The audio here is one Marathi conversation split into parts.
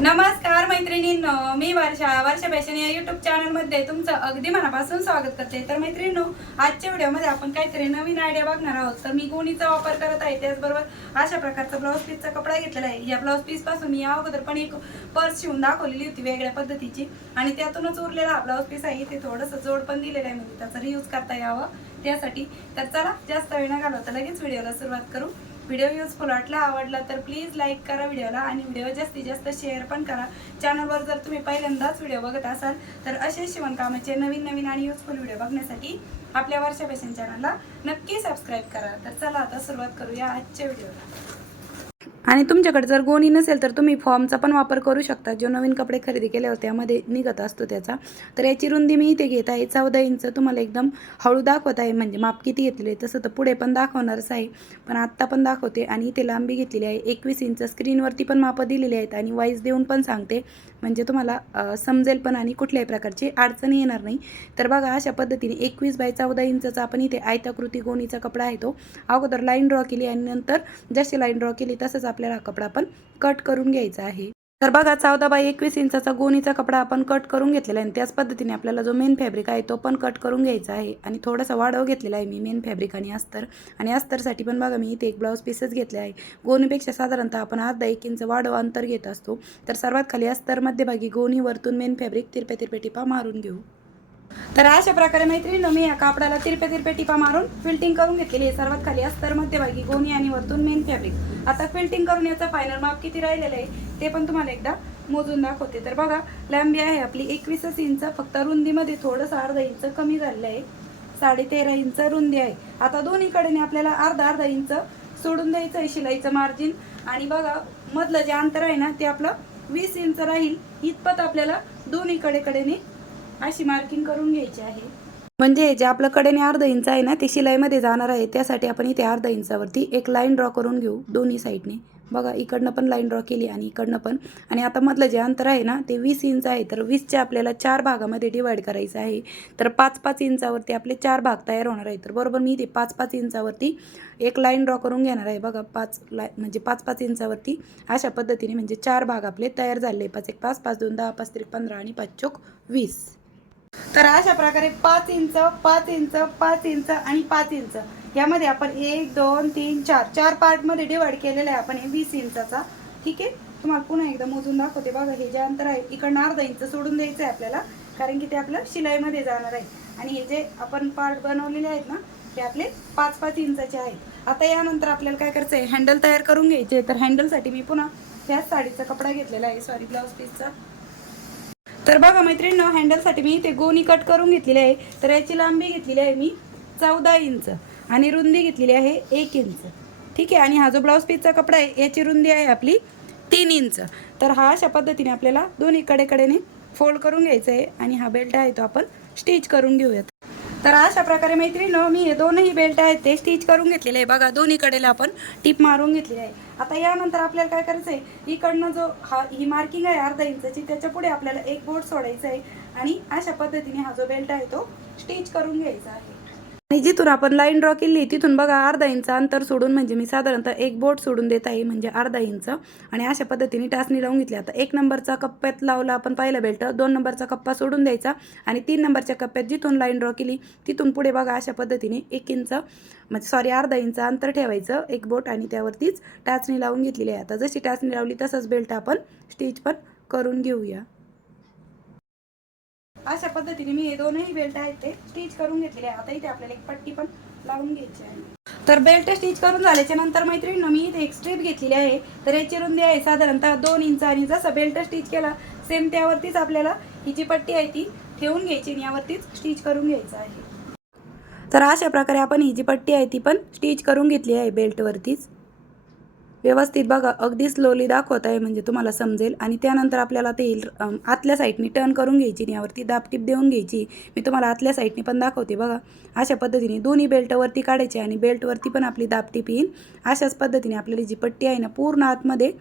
नमस्कार मैत्रिणींनो मी वर्षा वर्षा फॅशन या युट्यूब चॅनलमध्ये तुमचं अगदी मनापासून स्वागत करते. तर मैत्रिणींनो आजच्या व्हिडिओमध्ये आपण काहीतरी नवीन आयडिया बघणार आहोत. तर मी गोणीचा वापर करत आहे त्याचबरोबर अशा प्रकारचा ब्लाऊज पीसचा कपडा घेतलेला आहे. या ब्लाऊज पीसपासून मी या अगोदर पण एक पर्स शिवून दाखवलेली होती वेगळ्या पद्धतीची. आणि त्यातूनच उरलेला हा ब्लाऊज पीस आहे. इथे थोडंसं जोड पण दिलेलं आहे. म्हणजे त्याचा रियूज करता यावं त्यासाठी. तर चला जास्त वेळ न घालवता लगेच व्हिडिओला सुरुवात करू. व्हिडिओ युजफुल वाटला आवडला तर प्लीज लाईक करा व्हिडिओला आणि व्हिडिओ जास्तीत जास्त शेअर पण करा. चॅनलवर जर तुम्ही पहिल्यांदाच व्हिडिओ बघत असाल तर असे शिवणकामाचे नवीन नवीन आणि युजफुल व्हिडिओ बघण्यासाठी आपल्या वर्षा फॅशन चॅनलला नक्की सबस्क्राईब करा. तर चला आता सुरुवात करूया आजच्या व्हिडिओला आणि तुमच्याकडे जर गोणी नसेल तर तुम्ही फॉर्मचा पण वापर करू शकता. जो नवीन कपडे खरेदी केले होते त्यामध्ये निघत असतो त्याचा. तर याची रुंदी मी इथे घेत आहे. चौदा इंच तुम्हाला एकदम हळू दाखवत आहे. म्हणजे माप किती घेतलेले आहे तसं तर पुढे पण दाखवणारच आहे. पण आत्ता पण दाखवते आणि इथे लांबी घेतलेली आहे. एकवीस इंच स्क्रीनवरती पण मापं दिलेली आहेत आणि वाईज देऊन पण सांगते. म्हणजे तुम्हाला समजेल पण आणि कुठल्याही प्रकारची अडचणी येणार नाही. तर बघा अशा पद्धतीने एकवीस बाय चौदा इंचचा आपण इथे आयताकृती गोणीचा कपडा आहे तो. अगोदर लाईन ड्रॉ केली आणि नंतर जशी लाईन ड्रॉ केली तसंच आपल्याला हा कपडा पण कट करून घ्यायचा आहे. तर बघा चौदा बाय एकवीस इंचाचा गोणीचा कपडा आपण कट करून घेतलेला आहे आणि त्याच पद्धतीने आपल्याला जो मेन फॅब्रिक आहे तो पण कट करून घ्यायचा आहे. आणि थोडासा वाढव घेतलेला आहे मी मेन फॅब्रिक आणि अस्तर. आणि अस्तरसाठी पण बघा मी इथे एक ब्लाऊज पीसच घेतले आहे. गोणीपेक्षा साधारणतः आपण अर्धा एक इंच वाढव अंतर घेत असतो. तर सर्वात खाली अस्तर मध्यभागी गोणी वरतून मेन फॅब्रिक तिरपे तिरपे टिपा मारून घेऊ. तर अशा प्रकारे मैत्रिणी मी या कापडाला तिरपे तिरपे टिपा मारून फिल्टिंग करून घेतलेली आहे. सर्वात खाली अस्तर मध्यभागी गोणी आणि वरतून मेन फॅब्रिक आता फिल्टिंग करून याचा फायनल माप किती राहिलेलं आहे ते पण तुम्हाला एकदा मोजून दाखवते. तर बघा लांबी आहे आपली एकवीसच इंच फक्त रुंदीमध्ये थोडंसं अर्धा इंच कमी झालेलं आहे. साडे तेरा इंच रुंदी आहे. आता दोन्हीकडेने आपल्याला अर्धा अर्धा इंच सोडून द्यायचं आहे शिलाईचं मार्जिन आणि बघा मधलं जे अंतर आहे ना ते आपलं वीस इंच राहील. इतपत आपल्याला दोन्हीकडे कडेने अशी मार्किंग करून घ्यायची आहे. म्हणजे जे आपलं कडेने अर्धा इंच आहे ना ते शिलाईमध्ये जाणार आहे. त्यासाठी आपण इथे अर्धा इंचावरती एक लाईन ड्रॉ करून घेऊ दोन्ही साईडने बघा इकडनं पण लाईन ड्रॉ केली आणि इकडनं पण. आणि आता मधलं जे अंतर आहे ना ते वीस इंच आहे. तर वीसच्या आपल्याला चार भागामध्ये डिवाईड करायचं आहे. तर पाच पाच इंचावरती आपले चार भाग तयार होणार आहे तर बरोबर मी इथे पाच पाच इंचावरती एक लाईन ड्रॉ करून घेणार आहे. बघा पाच लाय म्हणजे पाच पाच इंचावरती अशा पद्धतीने म्हणजे चार भाग आपले तयार झाले. पाच एक पाच पाच दोन दहा पाच त्रिक पंधरा आणि पाच चोक वीस. तर अशा प्रकारे पाच इंच पाच इंच पाच इंच आणि पाच इंच यामध्ये आपण एक दोन तीन चार चार पार्टमध्ये डिवाइड केलेलं आहे आपण हे वीस इंचाचा. ठीक आहे? तुम्हाला पुन्हा एकदा मोजून दाखवते बघा हे जे अंतर आहे इकडनं अर्धा इंच सोडून द्यायचं आहे आपल्याला कारण की ते आपलं शिलाईमध्ये जाणार आहे. आणि हे जे आपण पार्ट बनवलेले आहेत ना ते आपले पाच पाच इंचाचे आहेत. आता यानंतर आपल्याला काय करायचं आहे? हँडल तयार करून घ्यायचे तर हँडलसाठी मी पुन्हा ह्याच साडीचा कपडा घेतलेला आहे. सॉरी ब्लाऊज पीसचा तर बघा मैत्रिणी हँडलसाठी मी ते गोणी कट करून घेतलेली आहे. तर याची लांबी घेतलेली आहे मी चौदा इंच आणि रुंदी घेतलेली आहे एक इंच. ठीक आहे? आणि हा जो ब्लाऊज पीसचा कपडा आहे याची रुंदी आहे आपली तीन इंच. तर हा अशा पद्धतीने आपल्याला दोन्ही कडेकडेने फोल्ड करून घ्यायचा आहे आणि हा बेल्ट आहे तो आपण स्टिच करून घेऊयात. तर अशा प्रकारे मैत्रिणी मी हे दोनही बेल्ट आहेत ते स्टिच करून घेतलेले आहे. बघा दोन्ही कडेला आपण टिप मारून घेतलेली आहे. आता यानंतर आपल्याला काय करायचं आहे इकडनं जो हा ही मार्किंग आहे अर्धा इंचाची त्याच्या पुढे आपल्याला एक बोट सोडायचं आहे आणि अशा पद्धतीने हा जो बेल्ट आहे तो स्टिच करून घ्यायचा आहे. आणि जिथून आपण लाईन ड्रॉ केली तिथून बघा अर्धा इंच अंतर सोडून म्हणजे मी साधारणतः एक बोट सोडून देत आहे म्हणजे अर्धा इंच आणि अशा पद्धतीने टाचणी लावून घेतली. आता एक नंबरचा कप्प्यात लावला आपण पहिला बेल्ट दोन नंबरचा कप्पा सोडून द्यायचा आणि तीन नंबरच्या कप्प्यात जिथून लाईन ड्रॉ केली तिथून पुढे बघा अशा पद्धतीने एक इंच म्हणजे सॉरी अर्धा इंच अंतर ठेवायचं एक बोट आणि त्यावरतीच टाचणी लावून घेतलेली आहे. आता जशी टाचणी लावली तसंच बेल्ट आपण स्टिच पण करून घेऊया. अशा पद्धतीने मी हे दोनही बेल्ट आहेत ते स्टिच करून घेतलेले आहे आता इथे आपल्याला एक पट्टी पण लावून घ्यायची आहे. तर बेल्ट स्टिच करून झाल्याच्यानंतर मैत्रिणीनं मी इथे एक स्ट्रीप घेतलेली आहे. तर याची रुंदी आहे साधारणतः दोन इंच आणि जसं बेल्ट स्टिच केला सेम त्यावरतीच आपल्याला ही जी पट्टी आहे ती ठेवून घ्यायची आणि यावरतीच स्टिच करून घ्यायचं आहे. तर अशा प्रकारे आपण ही जी पट्टी आहे ती पण स्टिच करून घेतली आहे बेल्टवरतीच व्यवस्थित बघा अगदी स्लोली दाखवत आहे म्हणजे तुम्हाला समजेल. आणि त्यानंतर आपल्याला ते आतल्या साईडनी टर्न करून घ्यायची आणि यावरती दापटीप देऊन घ्यायची. मी तुम्हाला आतल्या साईडनी पण दाखवते बघा. अशा पद्धतीने दोन्ही बेल्टवरती काढायची आणि बेल्टवरती पण आपली दापटीप येईल अशाच पद्धतीने आपल्याला जी पट्टी आहे ना पूर्ण आतमध्ये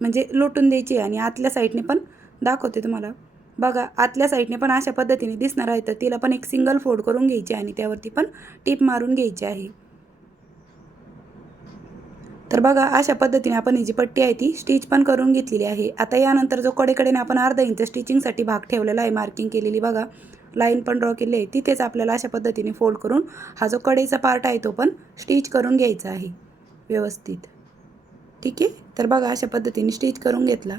म्हणजे लोटून द्यायची आहे आणि आतल्या साईडने पण दाखवते तुम्हाला. बघा आतल्या साईडने पण अशा पद्धतीने दिसणार आहे तर तिला पण एक सिंगल फोल्ड करून घ्यायची आणि त्यावरती पण टीप मारून घ्यायची आहे. तर बघा अशा पद्धतीने आपण ही जी पट्टी आहे ती स्टिच पण करून घेतलेली आहे. आता यानंतर जो कडेकडेने आपण अर्धा इंच स्टिचिंगसाठी भाग ठेवलेला आहे मार्किंग केलेली बघा. लाईन पण ड्रॉ केली आहे. तिथेच आपल्याला अशा पद्धतीने फोल्ड करून हा जो कडेचा पार्ट आहे तो पण स्टिच करून घ्यायचा आहे. व्यवस्थित. ठीक आहे? तर बघा अशा पद्धतीने स्टिच करून घेतला.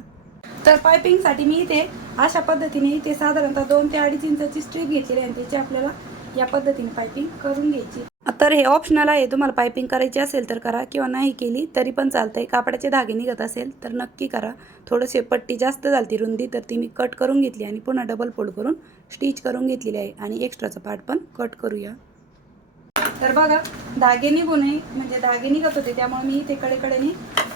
तर पायपिंगसाठी मी इथे अशा पद्धतीने इथे साधारणतः दोन ते अडीच इंचाची स्ट्रीप घेतलेली आहे आणि त्याची आपल्याला या पद्धतीने पायपिंग करून घ्यायची. तर हे ऑप्शनल आहे. तुम्हाला पायपिंग करायची असेल तर करा किंवा नाही केली तरी पण चालतं आहे कापडाचे धागे निघत असेल तर नक्की करा. थोडंसे पट्टी जास्त झालती रुंदी तर ती मी कट करून घेतली आणि पुन्हा डबल फोल्ड करून स्टिच करून घेतलेली आहे. आणि एक्स्ट्राचा पार्ट पण कट करूया. तर बघा धागे निघू नये म्हणजे धागे निघत होते. त्यामुळे मी इथे कडेकडेने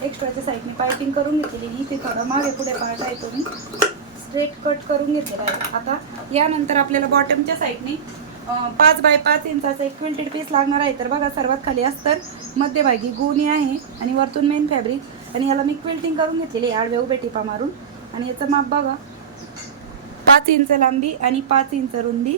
एक्स्ट्राच्या साईडने पायपिंग करून घेतलेली आणि इथे थोडा मागे पुढे पार्ट आहे तो मी स्ट्रेट कट करून घेतलेला आहे. आता यानंतर आपल्याला बॉटमच्या साईडने पाच बाय पाच इंचाचा एक क्विल्टेड पीस लागणार आहे. तर बघा सर्वात खाली अस्तर मध्यभागी गुणी आहे आणि वरतून मेन फॅब्रिक आणि याला मी क्विल्टिंग करून घेतलेली आहे आडवे उभे टिपा मारून. आणि याचं माप बघा. पाच इंच लांबी आणि पाच इंच रुंदी.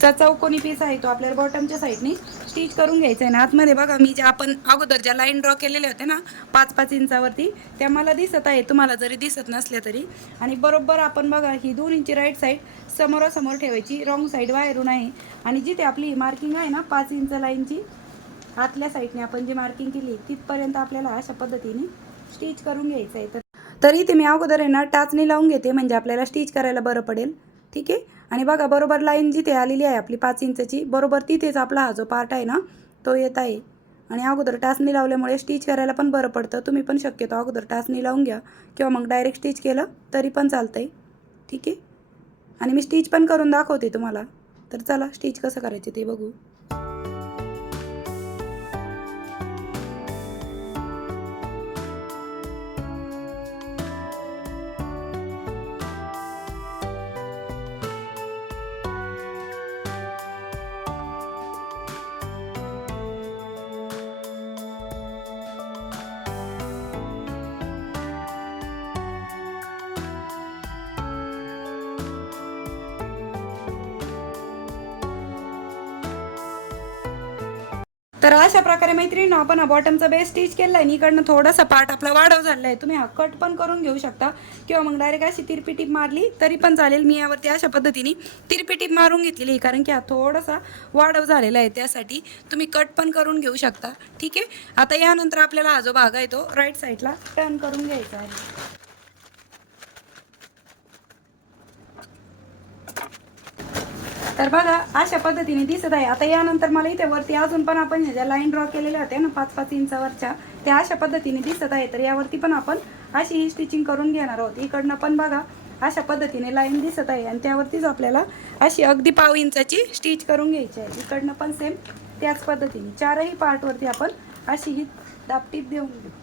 चा चौकोनी पीस आहे तो आपल्याला बॉटमच्या साईडने स्टिच करून घ्यायचं आहे ना. आतमध्ये बघा मी ज्या आपण अगोदर ज्या लाईन ड्रॉ केलेल्या होत्या ना पाच पाच इंचावरती त्या मला दिसत आहे तुम्हाला जरी दिसत नसल्या तरी. आणि बरोबर आपण बघा ही दोन इंची राईट साईड समोरासमोर ठेवायची. रॉंग साईड बाहेरून आहे. आणि जिथे आपली मार्किंग आहे ना पाच इंच लाईनची आतल्या साईडने आपण जी मार्किंग केली तिथपर्यंत आपल्याला अशा पद्धतीने स्टिच करून घ्यायचं आहे. तर तर इथे मी अगोदर आहे ना टाचणी लावून घेते. म्हणजे आपल्याला स्टिच करायला बरं पडेल. ठीक आहे? आणि बघा बरोबर लाईन जिथे आलेली आहे आपली पाच इंचची बरोबर तिथेच आपला हा जो पार्ट आहे ना तो येत आहे. आणि अगोदर टाचणी लावल्यामुळे स्टिच करायला पण बरं पडतं. तुम्ही पण शक्यतो अगोदर टाचणी लावून घ्या. किंवा मग डायरेक्ट स्टिच केलं तरी पण चालतं आहे ठीक आहे? आणि मी स्टिच पण करून दाखवते तुम्हाला. तर चला स्टिच कसं करायचे ते बघू. तर अशा प्रकारे मैत्रिणी आपण हा बॉटमचा बेस स्टिच केला आहे इकडनं थोडासा पार्ट आपला वाढव झाला आहे. तुम्ही हा कट पण करून घेऊ शकता. किंवा मग डायरेक्ट अशी तिरपी टीप मारली तरी पण चालेल. मी यावरती अशा पद्धतीने तिरपी टीप मारून घेतलेली आहे. कारण की हा थोडासा वाढव झालेला आहे. त्यासाठी तुम्ही कट पण करून घेऊ शकता. ठीक आहे? आता यानंतर आपल्याला हा जो भाग आहे तो राईट साईडला टर्न करून घ्यायचा आहे. तर बघा अशा पद्धतीने दिसत आहे. आता यानंतर मला इथे वरती अजून पण आपण ज्या लाईन ड्रॉ केलेल्या होत्या ना पाच पाच इंचावरच्या त्या अशा पद्धतीने दिसत आहे. तर यावरती पण आपण अशी ही स्टिचिंग करून घेणार आहोत. इकडनं पण बघा अशा पद्धतीने लाईन दिसत आहे. आणि त्यावरतीच आपल्याला अशी अगदी पाव इंचाची स्टिच करून घ्यायची आहे. इकडनं पण सेम त्याच पद्धतीने. चारही पार्टवरती आपण अशी ही दापटीत देऊन घेऊ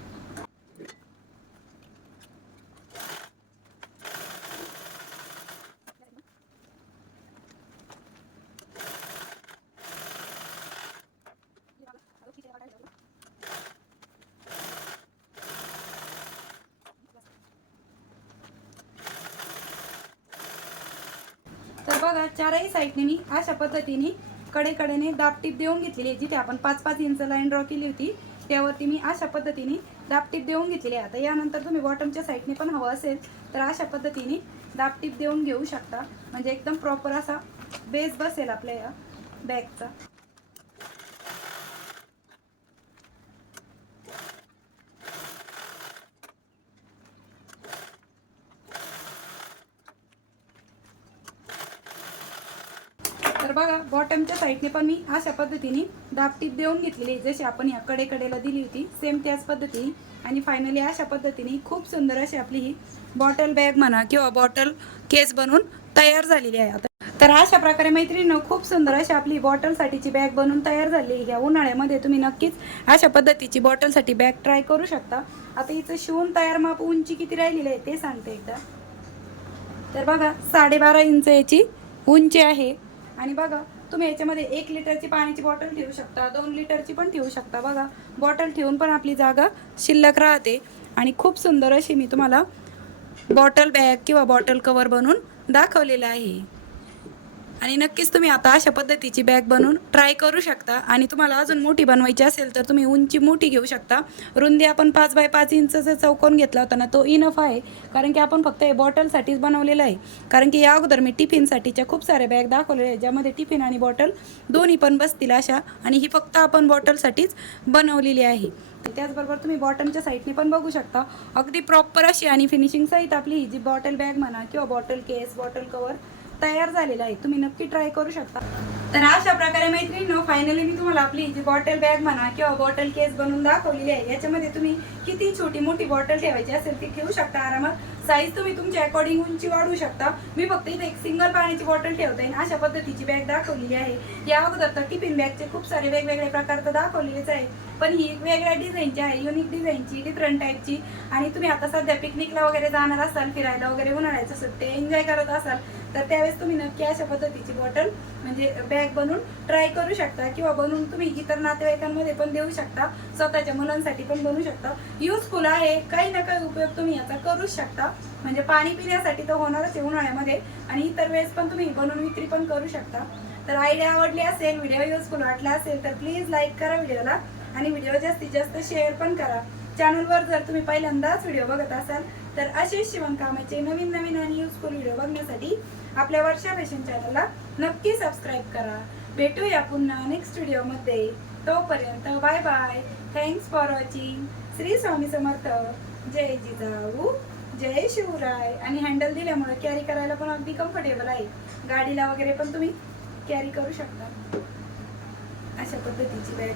तर बघा चारही साईडने मी अशा पद्धतीने कडेकडेने दापटीप देऊन घेतलेली आहे. जिथे आपण पाच पाच इंच लाईन ड्रॉ केली होती त्यावरती मी अशा पद्धतीने दापटीप देऊन घेतलेली आहे. आता यानंतर तुम्ही बॉटमच्या साईडने पण हवं असेल तर अशा पद्धतीने दापटीप देऊन घेऊ शकता. म्हणजे एकदम प्रॉपर असा बेस बसेल आपल्या या बॅगचा बघा बॉटमच्या साईडने पण मी अशा पद्धतीने दापटीप देऊन घेतलेली जशी आपण या कडेकडेला दिली होती सेम त्याच पद्धतीने. आणि फायनली अशा पद्धतीने खूप सुंदर अशी आपली ही बॉटल बॅग म्हणा किंवा बॉटल केस बनवून तयार झालेली आहे आता. तर अशा प्रकारे मैत्रिणीनं खूप सुंदर अशी आपली बॉटलसाठीची बॅग बनवून तयार झाली आहे. उन्हाळ्यामध्ये तुम्ही नक्कीच अशा पद्धतीची बॉटलसाठी बॅग ट्राय करू शकता. आता हिचं शिवून तयार माप उंची किती राहिलेली आहे ते सांगते एकदा. तर बघा साडेबारा इंच याची उंची आहे. आणि बघा तुम्ही याच्यामध्ये एक लिटरची पाण्याची बॉटल ठेवू शकता दोन लिटरची पण ठेवू शकता. बघा बॉटल ठेवून पण आपली जागा शिल्लक राहते. आणि खूप सुंदर अशी मी तुम्हाला बॉटल बॅग किंवा बॉटल कवर बनवून दाखवलेलं आहे. आणि नक्कीच तुम्ही आता अशा पद्धतीची बॅग बनवून ट्राय करू शकता. आणि तुम्हाला अजून मोठी बनवायची असेल तर तुम्ही उंची मोठी घेऊ शकता. रुंदी आपण पाच बाय पाच इंचचा चौकोन घेतला होता ना तो इनफ आहे. कारण की आपण फक्त हे बॉटलसाठीच बनवलेलं आहे. कारण की या अगोदर मी टिफिनसाठीच्या खूप साऱ्या बॅग दाखवलेल्या आहेत ज्यामध्ये टिफिन आणि बॉटल दोन्ही पण बसतील अशा. आणि ही फक्त आपण बॉटलसाठीच बनवलेली आहे. त्याचबरोबर तुम्ही बॉटमच्या साईडने पण बघू शकता. अगदी प्रॉपर अशी आणि फिनिशिंग सहित आपली ही जी बॉटल बॅग म्हणा किंवा बॉटल केस बॉटल कवर तयार झालेला आहे. तुम्ही नक्की ट्राय करू शकता. तर अशा प्रकारे मैत्रिणींनो फायनली मी तुम्हाला आपली जी बॉटल बॅग म्हणा किंवा बॉटल केस बनवून दाखवलेली आहे याच्यामध्ये तुम्ही किती छोटी मोठी बॉटल ठेवायची असेल ती ठेवू शकता आरामात. साईज तुम्ही तुमच्या अकॉर्डिंग उंची वाढवू शकता. मी फक्त इथे एक सिंगल पाण्याची बॉटल ठेवता येईल अशा पद्धतीची बॅग दाखवलेली आहे. या अगोदर तर टिफिन बॅगचे खूप सारे वेगवेगळे प्रकार तर दाखवलेलेच आहे पण ही वेगळ्या डिझाईनची आहे युनिक डिझाईनची डिफरंट टाईपची आणि तुम्ही आता सध्या पिकनिकला वगैरे जाणार असाल फिरायला वगैरे उन्हाळ्याचं सुट्टे एन्जॉय करत असाल तर त्यावेळेस तुम्ही नक्की अशा पद्धतीची बॉटल म्हणजे बॅग बनवून ट्राय करू शकता. किंवा बनवून तुम्ही इतर नातेवाईकांमध्ये पण देऊ शकता. स्वतःच्या मुलांसाठी पण बनवू शकता. युजफुल आहे काही ना काही उपयोग तुम्ही याचा करूच शकता. म्हणजे पाणी पिण्यासाठी तर होणारच आहे उन्हाळ्यामध्ये. आणि इतर वेळेस पण तुम्ही बनवून विक्री पण करू शकता. तर आयडिया आवडली असेल व्हिडिओ युजफुल वाटला असेल तर प्लीज लाईक करा व्हिडिओला आणि व्हिडिओ जास्तीत जास्त शेअर पण करा. चॅनलवर जर तुम्ही पहिल्यांदाच व्हिडिओ बघत असाल तर असेच शिवणकामाचे नवीन नवीन आणि युजफुल व्हिडिओ बघण्यासाठी आपल्या वर्षा फॅशन चॅनलला नक्की सबस्क्राईब करा. भेटूया पुन्हा नेक्स्ट व्हिडिओमध्ये तोपर्यंत bye bye thanks for watching Shri Swami Samarth. जय जिजाऊ. जय शिवराय. आणि हँडल दिल्यामुळे कॅरी करायला पण अगदी कम्फर्टेबल आहे. गाडीला वगैरे पण तुम्ही कॅरी करू शकता. अशा पद्धतीची बॅग